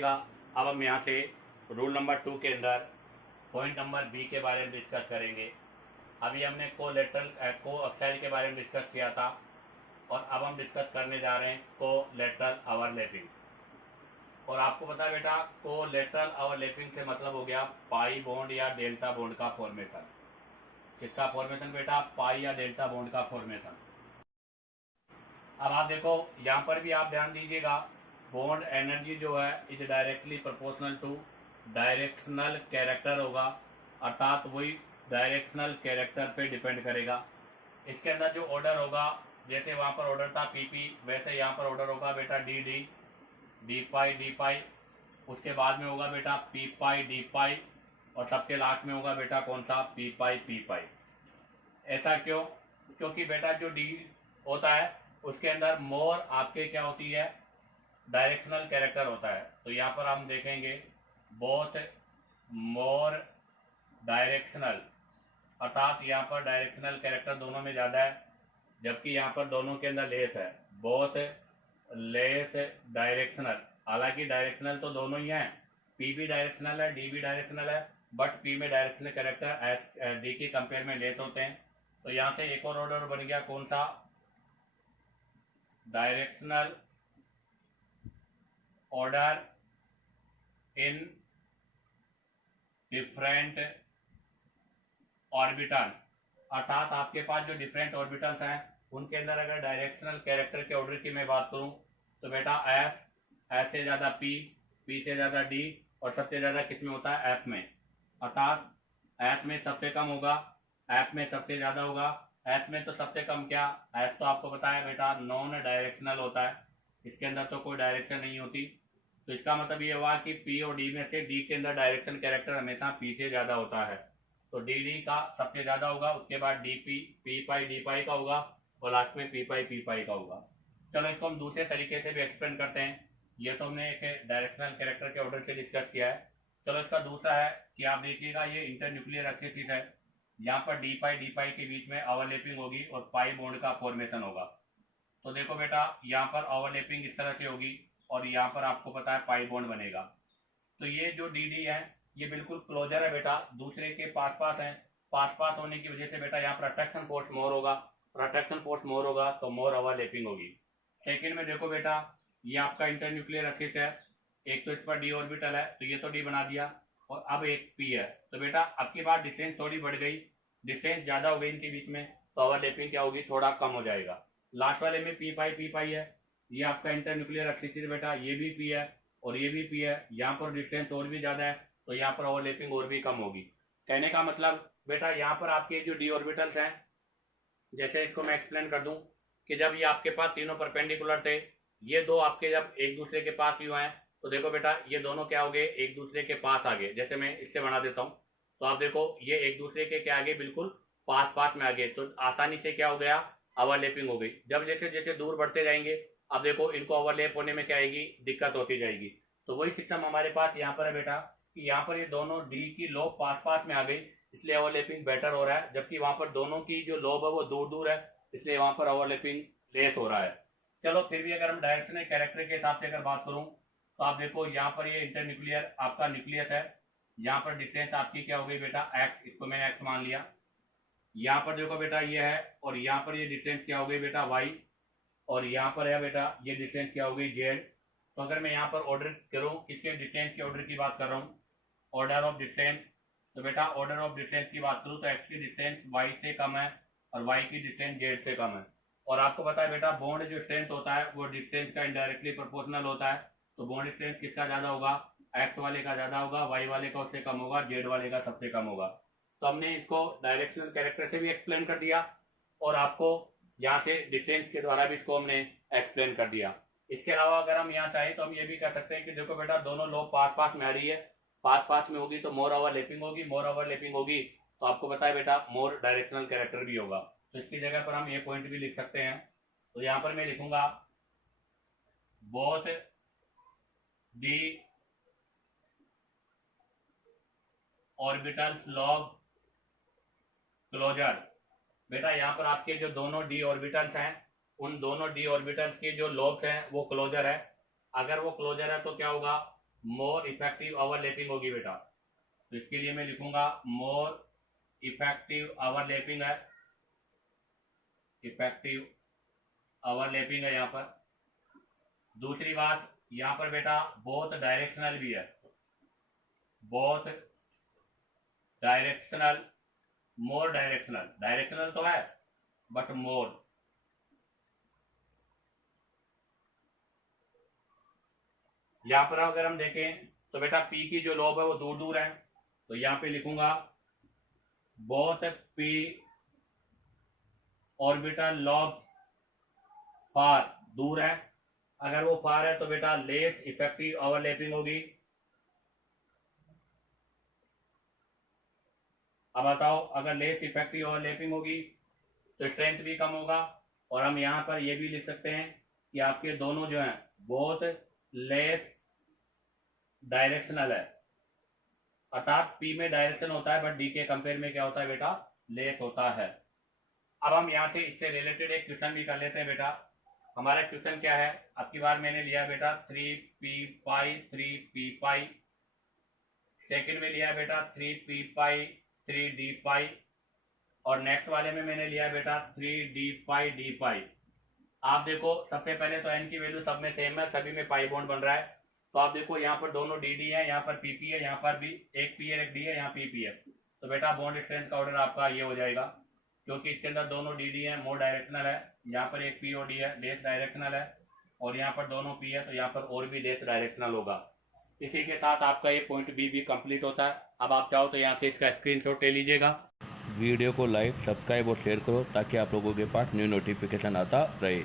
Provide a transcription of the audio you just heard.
देखिएगा, अब हम यहाँ से रूल नंबर 2 के अंदर पॉइंट नंबर बी के बारे में डिस्कस करेंगे। अभी हमने कोएक्सियल के बारे में डिस्कस किया था और अब हम डिस्कस करने जा रहे हैं कोलेटरल ओवरलैपिंग। और आपको पता है बेटा, कोलेटरल ओवरलैपिंग से मतलब हो गया पाई बॉन्ड या डेल्टा बॉन्ड का फॉर्मेशन। किसका फॉर्मेशन बेटा? पाई या डेल्टा बॉन्ड का फॉर्मेशन। अब आप देखो, यहाँ पर भी आप ध्यान दीजिएगा, बॉन्ड एनर्जी जो है is directly proportional to directional character होगा, अर्थात वही डायरेक्शनल कैरेक्टर पे डिपेंड करेगा। इसके अंदर जो ऑर्डर होगा, जैसे वहाँ पर ऑर्डर था पीपी, वैसे यहाँ पर ऑर्डर होगा बेटा डी डी, डी पाई, उसके बाद में होगा बेटा पी पाई, और सबके लास्ट में होगा बेटा कौन सा? पी पाई। ऐसा क्यों? क्योंकि बेटा जो डी होता है उसके अंदर मोर आपके क्या होती है? डायरेक्शनल कैरेक्टर होता है। तो यहाँ पर हम देखेंगे बोथ मोर डायरेक्शनल, अर्थात यहाँ पर डायरेक्शनल कैरेक्टर दोनों में ज़्यादा है, जबकि यहाँ पर दोनों के अंदर लेस है, बोथ लेस डायरेक्शनल। हालांकि डायरेक्शनल तो दोनों ही हैं, पी भी डायरेक्शनल है, डी भी डायरेक्शनल है, बट पी में डायरेक्शनल कैरेक्टर एस डी के कंपेयर में लेस होते हैं। तो यहाँ से एक और ऑर्डर बन गया कौन सा? Directional order in different orbitals, अर्थात आपके पास जो डिफरेंट ऑर्बिटल्स हैं उनके अंदर अगर डायरेक्शनल कैरेक्टर के ऑर्डर की मैं बात करूं तो बेटा एस से ज़्यादा पी से ज़्यादा डी, और सबसे ज़्यादा किस में होता है? एफ में। अर्थात एस में सबसे कम होगा, एफ में सबसे ज़्यादा होगा। एस में तो सबसे कम क्या? एस तो आपको पता है बेटा नॉन डायरेक्शनल होता है, इसके अंदर तो कोई डायरेक्शन नहीं होती। तो इसका मतलब ये हुआ कि पी और डी में से डी के अंदर डायरेक्शन कैरेक्टर हमेशा पी से ज़्यादा होता है, तो डी डी का सबसे ज़्यादा होगा, उसके बाद डी पी पाई डी पाई का होगा, और लास्ट में पी पाई का होगा। चलो इसको हम दूसरे तरीके से भी एक्सप्लेन करते हैं। ये तो हमने एक डायरेक्शनल कैरेक्टर के ऑर्डर से डिस्कस किया है। चलो इसका दूसरा है कि आप देखिएगा ये इंटरन्यूक्लियर एक्सिस है, यहाँ पर डी पाई के बीच में ओवरलैपिंग होगी और पाई बॉन्ड का फॉर्मेशन होगा। तो देखो बेटा, यहाँ पर ओवरलैपिंग इस तरह से होगी और यहाँ पर आपको पता है पाई बॉन्ड बनेगा। तो ये जो डी डी है ये बिल्कुल क्लोजर है बेटा, दूसरे के पास पास है। पास पास होने की वजह से बेटा यहाँ पर अट्रैक्शन फोर्स मोर होगा, और अट्रैक्शन फोर्स मोर होगा तो मोर ओवरलैपिंग होगी। सेकंड में देखो बेटा, ये आपका इंटरन्यूक्लियर एक्सिस है, एक तो इस पर डी ऑर्बिटल है तो ये तो डी बना दिया, और अब एक पी है। तो बेटा अब की बार डिस्टेंस थोड़ी बढ़ गई, डिस्टेंस ज्यादा हो गई इनके बीच में, तो ओवरलैपिंग क्या होगी? थोड़ा कम हो जाएगा। लास्ट वाले में पी पाई है, ये आपका इंटरन्यूक्लियर एक्सिस है बेटा, ये भी पी है और ये भी पी है, यहाँ पर डिस्टेंस और भी ज्यादा है तो यहाँ पर ओवरलैपिंग और भी कम होगी। कहने का मतलब बेटा यहाँ पर आपके जो डी ऑर्बिटल्स हैं, जैसे इसको मैं एक्सप्लेन कर दूं कि जब ये आपके पास तीनों परपेंडिकुलर थे, ये दो आपके जब एक दूसरे के पास यूं हैं, तो देखो बेटा ये दोनों क्या हो गए? एक दूसरे के पास आ गए। जैसे मैं इससे बना देता हूं तो आप देखो ये एक दूसरे के क्या आ गए? बिल्कुल पास पास में आ गए, तो आसानी से क्या हो गया? ओवरलैपिंग हो गई। जब जैसे जैसे दूर बढ़ते जाएंगे, अब देखो इनको ओवरलैप होने में क्या आएगी? दिक्कत होती जाएगी। तो वही सिस्टम हमारे पास यहाँ पर है बेटा, कि यहाँ पर ये दोनों डी की लोब पास पास में आ गई, इसलिए ओवरलैपिंग बेटर हो रहा है, जबकि वहां पर दोनों की जो लोब है वो दूर दूर है, इसलिए वहां पर ओवरलैपिंग लेस हो रहा है। चलो फिर भी अगर हम डायरेक्शनल कैरेक्टर के हिसाब से अगर बात करूं तो आप देखो यहाँ पर ये इंटरन्यूक्लियर आपका न्यूक्लियस है, यहाँ पर डिस्टेंस आपकी क्या हो गई बेटा? एक्स, इसको मैंने एक्स मान लिया। यहाँ पर देखो बेटा ये है, और यहाँ पर ये डिस्टेंस क्या हो गई बेटा? वाई, और यहाँ पर है बेटा ये डिस्टेंस क्या हो गई? जेड। तो अगर मैं यहाँ पर ऑर्डर करूँ, किसके डिस्टेंस के ऑर्डर की बात कर रहा हूँ? Order of distance. तो बेटा ऑर्डर ऑफ डिस्टेंस की बात करूँ तो एक्स की डिस्टेंस वाई से कम है और वाई की डिस्टेंस जेड से कम है। और आपको पता है बेटा बॉन्ड जो स्ट्रेंथ होता है वो डिस्टेंस का इनडायरेक्टली प्रोपोर्शनल होता है, तो बॉन्ड स्ट्रेंथ किसका ज्यादा होगा? एक्स वाले का ज्यादा होगा, वाई वाले का उससे कम होगा, जेड वाले का सबसे कम होगा। तो हमने इसको डायरेक्शनल कैरेक्टर से भी एक्सप्लेन कर दिया और आपको यहाँ से डिस्टेंस के द्वारा भी इसको हमने एक्सप्लेन कर दिया। इसके अलावा अगर हम यहाँ चाहें तो हम ये भी कर सकते हैं कि देखो बेटा दोनों लोग पास पास में आ रही है, पास पास में होगी तो मोर ओवरलैपिंग होगी, मोर ओवरलैपिंग होगी तो आपको पता है बेटा मोर डायरेक्शनल कैरेक्टर भी होगा। तो इसकी जगह पर हम ये पॉइंट भी लिख सकते हैं। तो यहाँ पर मैं लिखूंगा both D orbitals log closure. बेटा यहाँ पर आपके जो दोनों डी ऑर्बिटल्स हैं, उन दोनों डी ऑर्बिटल्स के जो लॉब्स हैं वो क्लोजर है। अगर वो क्लोजर है तो क्या होगा? मोर इफेक्टिव ओवरलैपिंग होगी बेटा। तो इसके लिए मैं लिखूंगा मोर इफेक्टिव ओवरलैपिंग है, इफेक्टिव ओवरलैपिंग है यहाँ पर। दूसरी बात यहाँ पर बेटा बोथ डायरेक्शनल भी है, बोथ डायरेक्शनल, मोर डायरेक्शनल, डायरेक्शनल तो है बट मोर। यहां पर अगर हम देखें तो बेटा पी की जो लोब है वो दूर दूर है, तो यहां पे लिखूंगा बोथ पी ऑर्बिटल लॉब फार, दूर है। अगर वो फार है तो बेटा लेस इफेक्टिव ओवरलैपिंग होगी। अब बताओ अगर लेस इफेक्टिव ओवरलैपिंग होगी तो स्ट्रेंथ भी कम होगा। और हम यहां पर ये भी लिख सकते हैं कि आपके दोनों जो हैं बोथ लेस डायरेक्शनल है, अर्थात पी में डायरेक्शन होता है बट डी के कंपेयर में क्या होता है बेटा, लेस होता है। अब हम यहां से इससे रिलेटेड एक क्वेश्चन भी कर लेते हैं बेटा। हमारा क्वेश्चन क्या है, अब की बार मैंने लिया बेटा 3p पाई 3p पाई, सेकंड में लिया बेटा 3p पाई 3d पाई, और नेक्स्ट वाले में मैंने लिया बेटा 3d पाई d पाई। आप देखो सबसे पहले तो n की वैल्यू सब में सेम है, सभी में पाई बॉन्ड बन रहा है। तो आप देखो यहाँ पर दोनों dd है, यहाँ पर pp है, यहाँ पर भी एक p है एक d है, यहाँ pp है। तो बेटा बॉन्ड स्ट्रेंथ का ऑर्डर आपका ये हो जाएगा, क्योंकि इसके अंदर दोनों dd है, मोर डायरेक्शनल है। यहाँ पर एक p और d है, लेस डायरेक्शनल है, और यहाँ पर दोनों p है तो यहाँ पर और भी लेस डायरेक्शनल होगा। इसी के साथ आपका ये पॉइंट बी भी कंप्लीट होता है। अब आप चाहो तो यहाँ से इसका स्क्रीनशॉट ले लीजिएगा। वीडियो को लाइक, सब्सक्राइब और शेयर करो ताकि आप लोगों के पास न्यू नोटिफिकेशन आता रहे।